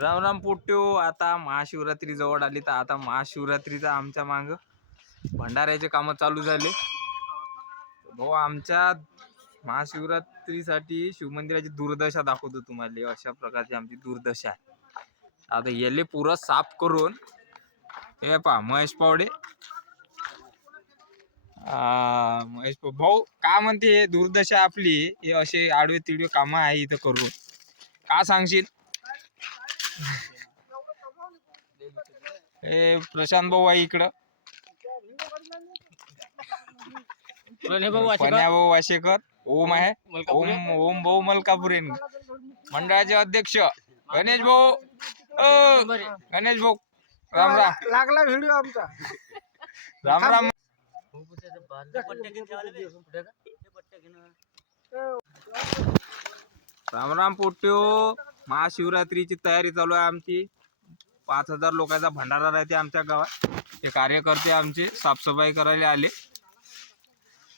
राम राम पोट्यो. आता महाशिवरात्री जवळ आली तर आता महाशिवरात्रीचा आमच्या माग भंडाऱ्याचे काम चालू झाले. भाऊ आमच्या महाशिवरात्रीसाठी शिवमंदिराची दुर्दशा दाखवतो तुम्हाला. अशा प्रकारची आमची दुर्दशा आहे. आता येले पुरं साफ करून हे पहा महेश पावडे. महेश भाऊ का म्हणते हे दुर्दशा आपली हे असे आडवे तिडवे काम आहे इथं करून. का सांगशील? ए प्रशांत भाऊ आहे इकडं. पन्या भाऊ वाशेकर. ओम आहे. ओम भाऊ मलकापुरे. मंडळाचे अध्यक्ष गणेश भाऊ. गणेश भाऊ राम राम. लागला व्हिडिओ आमचा. राम राम. राम राम पोट्यो. महाशिवरात्रीची तयारी चालू आहे आमची. 5000 लोकांचा भंडारा राहते आमच्या गावात. ते कार्यकर्ते आमचे साफसफाई करायला आले.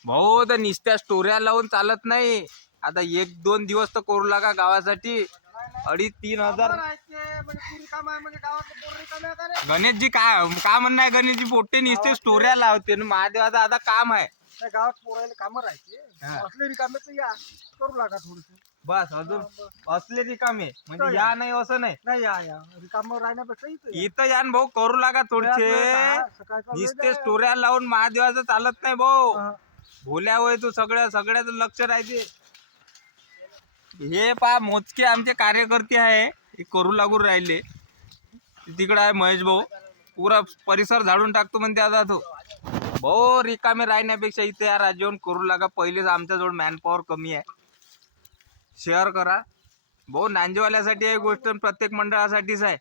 भाऊ तर निस्त्या स्टोऱ्या लावून चालत नाही. आता 1-2 दिवस तर करू लागा गावासाठी. 2,500-3 हजार. गणेशजी का म्हणणं आहे? गणेशजी पोट्टे निस्ते स्टोऱ्या लावते. महादेवाचं आता काम आहे गावात पोरायला कामं राहायचे. असले रिकामे तर या करू लागा थोडस. बस. अजून असले रिकामे म्हणजे या नाही असं नाही. नाही या रिकामं राहण्यापेक्षा इथं या भाऊ करू लागा थोडसे. निस्ते स्टोऱ्या लावून महादेवाचं चालत नाही भाऊ. भोल्या होय तू. सगळ्याचं लक्ष राहते. हे पा मोजके आमचे कार्यकर्ते आहे. हे करू लागून राहिले. तिकडे आहे महेश भाऊ. पुरा परिसर झाडून टाकतो म्हणते आता तो. भाऊ रिकामे राहण्यापेक्षा इथे या राज्यावरून करू लागा. पहिलेच आमच्याजवळ मॅनपॉवर कमी आहे. शेअर करा भाऊ. नांजेवाल्यासाठी ही गोष्ट प्रत्येक मंडळासाठीच आहे.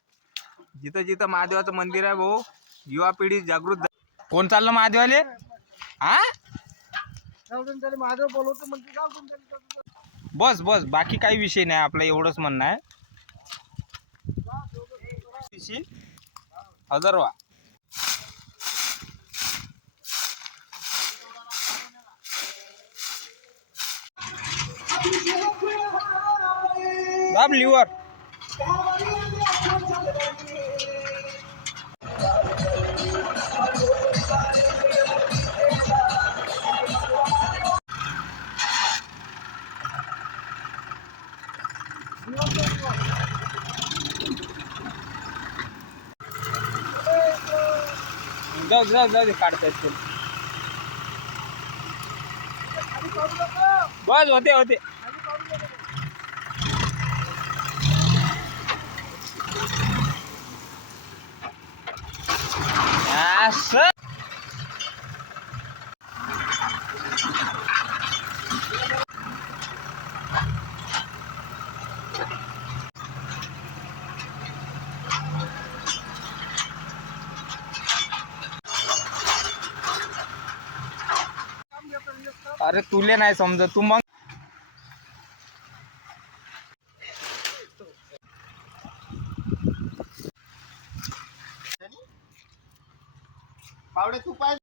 जिथं जिथं महादेवाचं मंदिर आहे भाऊ युवा पिढी जागृत. कोण चाललं महादेवाले? महादेव बोलवतो म्हणजे बस बाकी काही विषय नाही. आपला एवढंच म्हणणं आहे. हजरवा दाब लिव्हर. जाऊ काढतायत ते. बस होते. अरे तुले नाही समजत. तू मग पावडे तू पाय.